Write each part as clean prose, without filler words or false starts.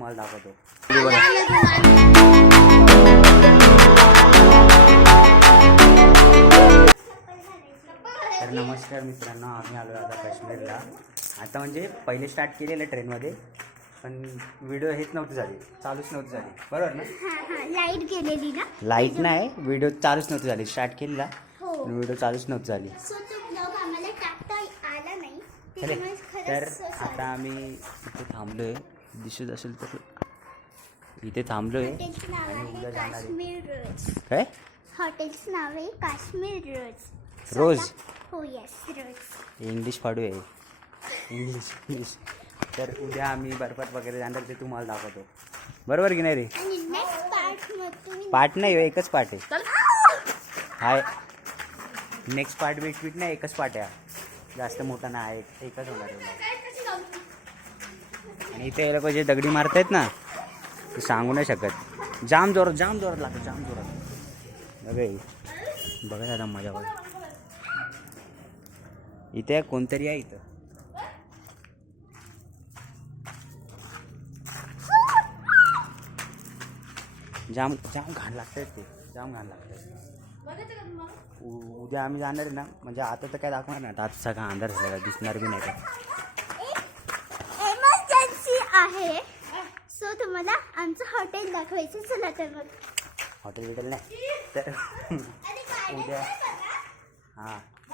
तुम्हाला दाखवतो. तर नमस्कार मित्रांनो, आम्ही आलो आता काश्मीरला. आता म्हणजे पहिले स्टार्ट केलेलं ट्रेनमध्ये, पण व्हिडिओ हेच नव्हती झाली, चालूच नव्हती झाली, बरोबर ना? लाईट गेलेली ना. लाईट नाही, व्हिडिओ चालूच नव्हती झाली. स्टार्ट केलेला पण व्हिडिओ चालूच नव्हती झाली. आम्हाला टाकता आला नाही. तर आता आम्ही इथे थांबलोय, दिसत असेल तर इथे थांबलोय आणि उद्या जाणार आहे. काय हॉटेलचं नाव आहे काश्मीर रोज. रोज? हो यस, रोज. इंग्लिश फाडू आहे, इंग्लिश. तर उद्या आम्ही बर्फात वगैरे जाणार, ते तुम्हाला दाखवतो, बरोबर की नाही रे? आणि नेक्स्ट पार्ट मध्ये पार्ट नाही, एकच पार्ट आहे. हाय, नेक्स्ट पार्ट बीट नाही, एकच पार्ट आहे, जास्त मोठा नाही, एकच होणार आहे. आणि इथे यायला पाहिजे, दगडी मारतायत ना, ते सांगू नाही शकत. जाम जोरात लागतं, जाम जोरात. बघा दादा, मजा बघा. इथे कोणतरी आहे, इथं जाम घाण लागतंय, ते जाम घाण लागतंय. उद्या आम्ही जाणार आहे ना, म्हणजे आता तर काय दाखवणार नाही, आता सगळा अंधार झाला, दिसणार बी नाही. एमर्जन्सी आहे, सो तुम्हाला आमचं हॉटेल दाखवायचं. चला तर मग. हॉटेल बिटेल नाही तर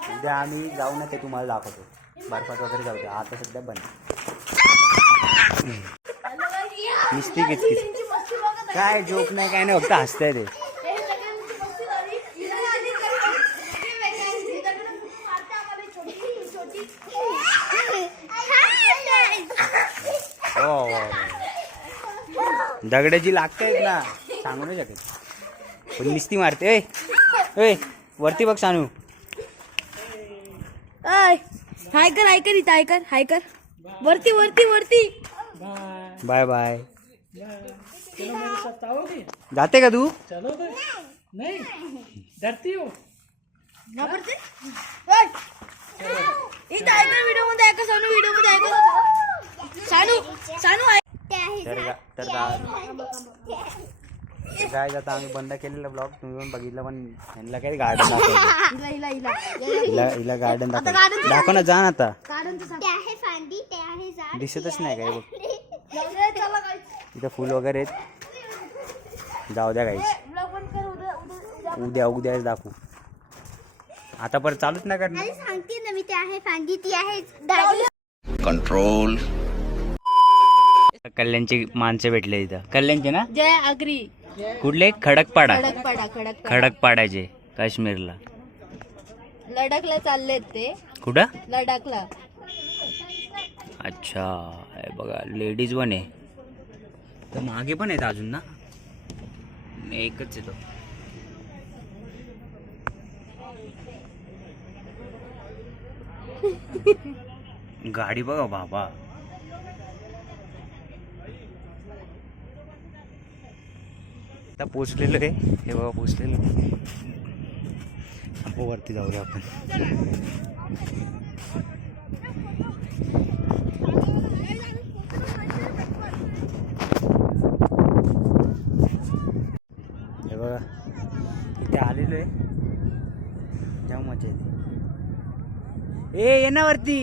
उद्या आम्ही जाऊ ना, ते तुम्हाला दाखवतो. बर्फात वगैरे जाऊ द्या, आता सध्या बंद. नुसती किचकिच, काय जोक नाही, काय नाही, फक्त हसतंय ते. दगडाची लागतायत ना, सांगू नाही शकत, पण निस्ती मारते. ए वरती बघ सानू. हाय कर इथं, हाय कर वरती. Bye bye. जाते का तू? चलो तो नहीं डरती हो. इथं आहे का व्हिडिओ मध्ये, आहे का सानू? व्हिडिओ मध्ये आहे का सानू आहे? काय आता आम्ही बंद केलेला ब्लॉग, तुम्ही पण बघितलं, पण ह्यांना काही गार्डन दाखवलं. हिला गार्डन दाखव ना, जा ना आता. दिसतच नाही काय बघ, इथं फुल वगैरे आहेत. जाऊ द्या गाईस, उद्या दाखवू, आता परत चालूच नाही करणार. सांगते ना मी, ते आहे फांदी, ती आहे दाढी. कंट्रोल. कल्याणची माणसं भेटले इथं. कल्याणचे ना? जय आगरी. कुठले? खडकपाडा. खडकपाडाचे काश्मीरला. लडाखला चाललेत ते. कुठं? लडाखला. अच्छा, हे बघा, लेडीज पण आहे, तर मागे पण आहेत अजून ना, एकच आहे तो. गाडी बघा बाबा. आता पोचलेलो आहे, हे बघा पोचलेलो. वरती जाऊया आपण. हे बघा, इथे आलेलो आहे, जाम मजा येते. ये ना वरती.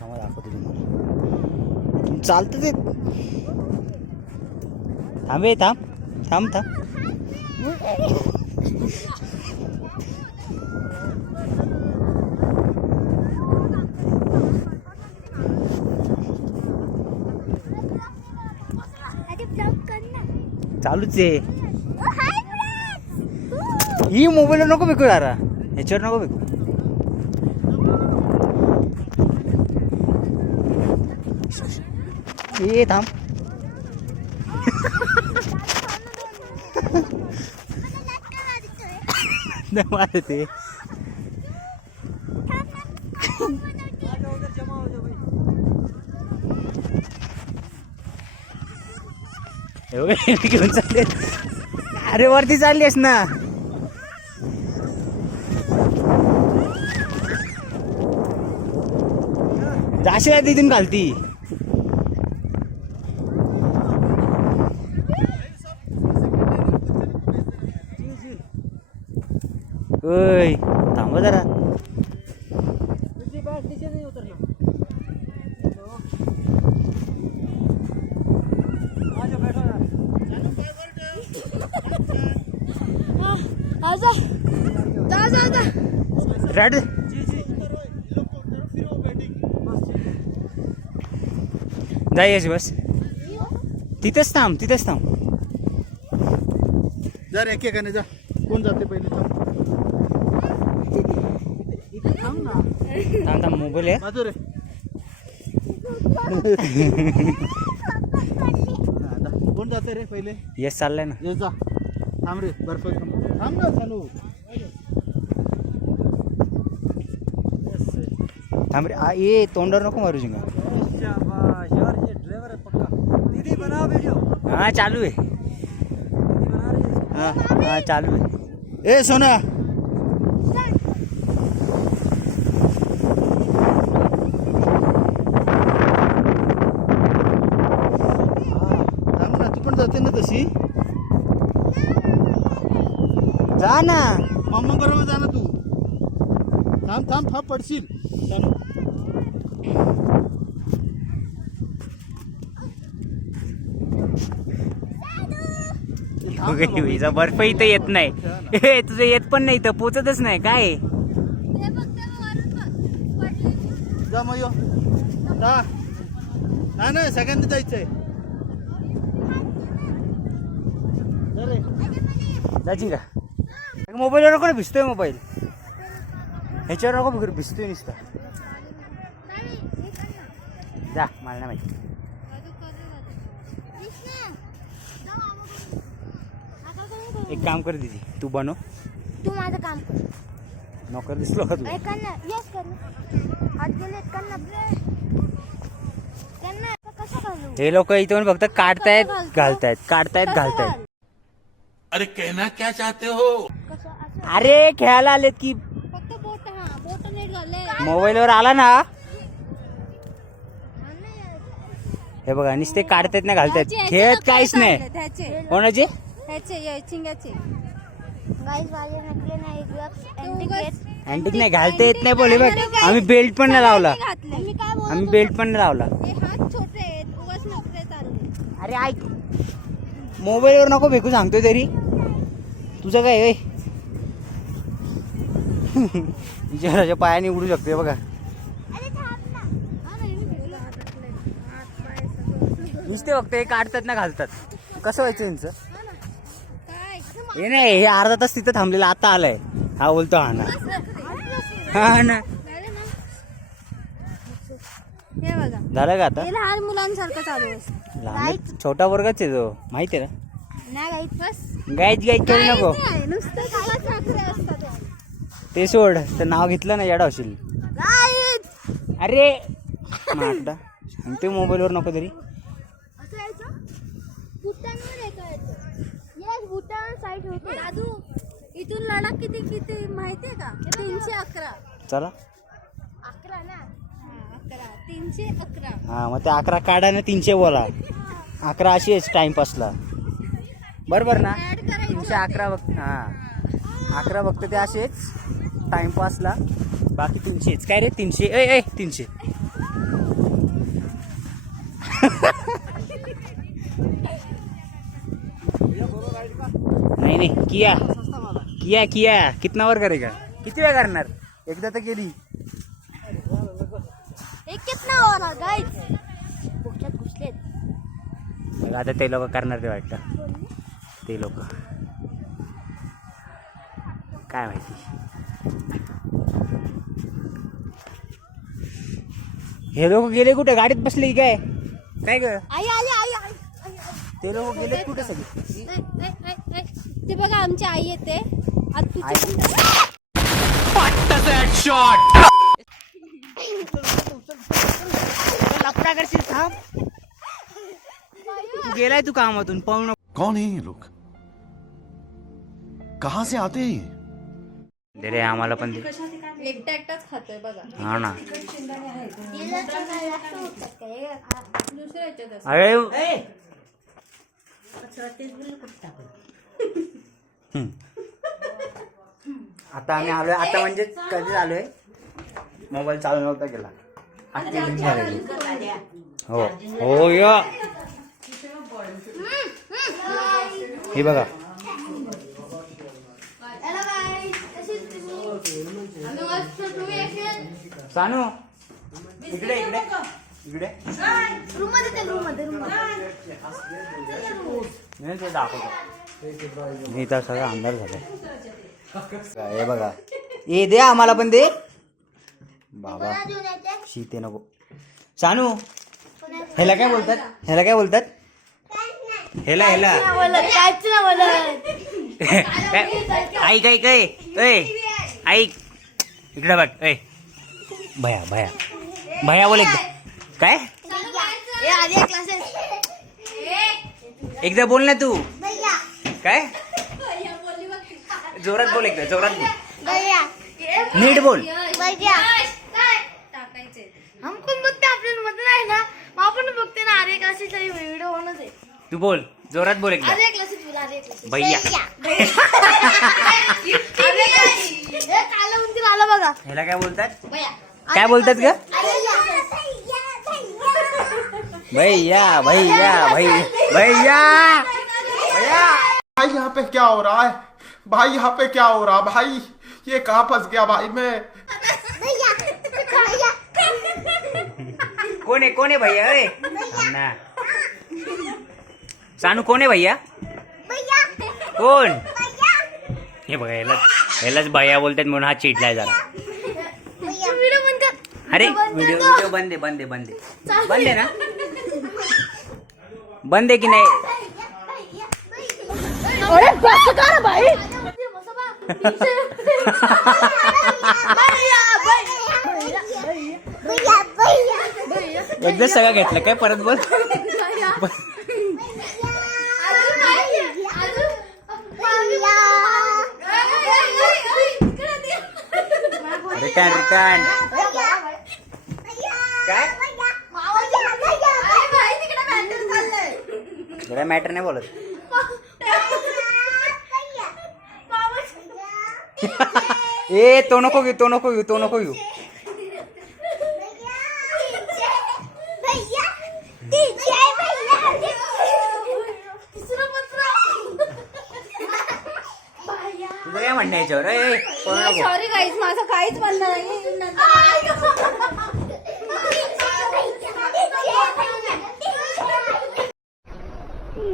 थांबा, दाखवतो तुम्हाला. चालतं ते. थांब. चालूच आहे. ही मोबाईल नको विकू, यारा ह्याच्यावर नको विकू. ये थांब. मारते. घेऊन चालले. अरे वरती चाललीस ना. जाशील तिथून घालती. ओय थांब जरा. रेड जायची बस. तिथेच थांब. जा रे एकेकाने जा. कोण जाते पहिले थांब मोबाईल आहे. बाजू रे. कोण जाते रे पहिले. येस चाललंय ना. ये जा. थांब रे बर्फ थांब ना चालू. थांब रे. ये तोंडावर नको मारू जिंगा. हा चालू आहे. हा चालू आहे. ए सोना थांब ना. तू पण जाते ना तशी. जा ना. मम्मा बरोबर जा ना तू. थांब फाप पडशील. चालू. हिचा बर्फ इथं येत नाही. तुझं येत पण नाही इथं. पोचतच नाही काय. जा मग यो. जा. नाही सगळ्यांना जायचंय. जा रे. जायची का. मोबाईलवर नको भिजतोय. मोबाईल ह्याच्यावर नको भिजतोय नुसतं. जा मला नाही माहिती. एक काम कर दीदी. तू बनव. तू माझं काम कर. नोकर दिसलो का तू. कर ना. यस कर ना. हात गेले कर ना. कसं घालू. हे लोक इथून फक्त काढतायत घालतायत. अरे कहना क्या चाहते हो. कसं असं. अरे खेळायला आलेत की. फक्त बोट नीट घाले. मोबाईलवर आला ना. हे बघा नुसते काढतायत ना घालतायत. खेळत काहीच नाही. कोणाचे गाइस वाले नकले नाही ग्लव्स अँटिक नाही घालता येत नाही. बोले बघ आम्ही बेल्ट पण नाही लावला. मी काय बोल. आम्ही बेल्ट पण नाही लावला. हात छोटे आहेत उगाच नकले चालले. अरे ऐक. मोबाईलवर नको फेकू सांगतोय तरी. तुझं काय विचाराच्या पायाने उडू शकते बघा. अरे थांब ना. नुसते फक्त हे काढतात ना घालतात. कसं व्हायचं यांचं. काय हे नाही. हे अर्धा तास तिथं थांबलेला आता आलाय. हा बोलतो हा ना. हा ना. हे बघा झालं का आता. हे लहान मुलांसारखं चालू आहे. लहान छोटा वर्गच आहे तो. माहिती आहे नाही गाईत बस ना. गाईच करू नको. नुसतं काहीच नखरे असतात. ते सोड. तर नाव घेतलं ना येडा होशील. अरे मागदा सांगते मोबाईलवर नको तरी. असं यायचं. भूटानवर यायचं. येस भूटान साईड होते. दादू इथून लडाख किती माहितीये का. 311. चला. 11 ना. 11 311. हा मग ते 11 काढा ना 300 बोला. 11 अशी आहेच टाइमपासला. बरोबर ना. 311 बघ. हा 11 बघतो ते असेच टाइमपासला. बाकी 300च काय रे. 300 300. नहीं किया कितना वर करेगा. किती वेळ करणार. एकदा तर केली. एक कितना हो रहा गाइस. पोटात घुसलेत. मग आता ते लोक करणार ते वाटतं. ते लोक काय माहिती. हे लोक गेले कुठे. गाडीत बसले काय काय ग. आई आली आई आई. ते लोक गेले कुठे सगळे. ते बघा आमची आई येते. लपडा करशील. थांब. तू गेलाय तू कामातून पाहून. कौन है ये लोग. कहाँ से आते हैं ये? दे रे आम्हाला पण दे. एकटा एकटाच खातोय बघा. हा ना. तिला तर जास्त होतात काय दुसऱ्या याच्यात असं. अरे आता आम्ही आलोय. आता म्हणजे कधी आलोय, मोबाईल चालू नव्हता गेला. आता link झालेली. हो हो या हे बघा. हॅलो गाईस, कशी तुम्ही? आम्ही मस्त. तुम्ही असे सानू इकडे इकडे इकडे रूम मध्ये ते रूम मध्ये नाही ते दाखवतो मी. तर सगळं अंधार झालाय. हे बघा. हे दे आम्हाला पण दे बाबा. शीते नको. सानू ह्याला काय बोलतात? ह्याला काय बोलतात? ह्याला ह्याला काहीच ना बोलत. ऐक ऐक ऐक ऐक इकडे बघ. ऐ भया भया भया बोल एकदा. काय हे आधी क्लासेस. एकदा बोल ना तू. काय जोरात बोल. एकदा जोरात बोल. नीट बोल. टाकायचे. हम कोण बघते आपल्याला मत नाही ना, मग आपण बघते ना. आर्य क्लासेस तरी व्हिडिओ होणच आहे. तू बोल जोरात बोल एकदा. आर्य क्लासेस बोला. आर्य क्लासेस. भैया काल उंदीर आला बघा. ह्याला काय बोलतात? भैया. काय बोलतात ग? भैया भैया भैया भैया भैया. भाई यहाँ पे क्या हो रहा है? भाई यहाँ पे क्या हो रहा भाई? ये कहाँ फंस गया भाई मैं? कोण आहे भैया? अरे थांब ना. सानू कोण आहे भैया? कोण? हे बघा ह्यालाच भैया बोलतात म्हणून हा चिडलाय जरा. व्हिडिओ बंद कर. अरे व्हिडिओ बंद आहे ना? बंद आहे की नाही? अरे बस कर भाई. एकदा सगळं घेतलं काय? परत बोल. रिटर्न काय? जरा मॅटर नाही बोलत. ए तो नको घेऊ. तुझं काय म्हणणं याच्यावर? सॉरी गाईज, माझं काहीच म्हणणं नाही.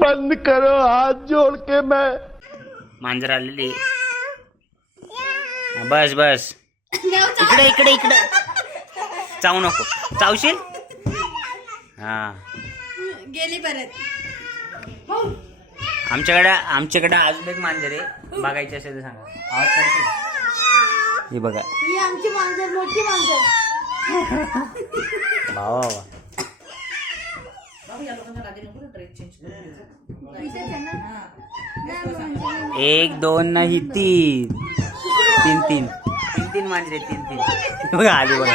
बंद करो हाथ जोड़ के मैं. मांजर आलेली. बस इकडे चावू नको. चावशील? हा गेली परत. आमच्याकडे अजून एक मांजर आहे. बघायची असेल तर सांगा. आवाज करते. हे बघा. ही आमची मांजर, मोठी मांजर. वा एक दोन नाही तीन मांजरे. तीन बघा आली बघा.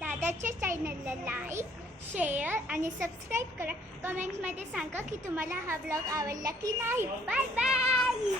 दादाच्या चॅनलला लाईक, शेअर आणि सबस्क्राईब करा. कमेंट्समध्ये सांगा की तुम्हाला हा ब्लॉग आवडला की नाही. Bye bye.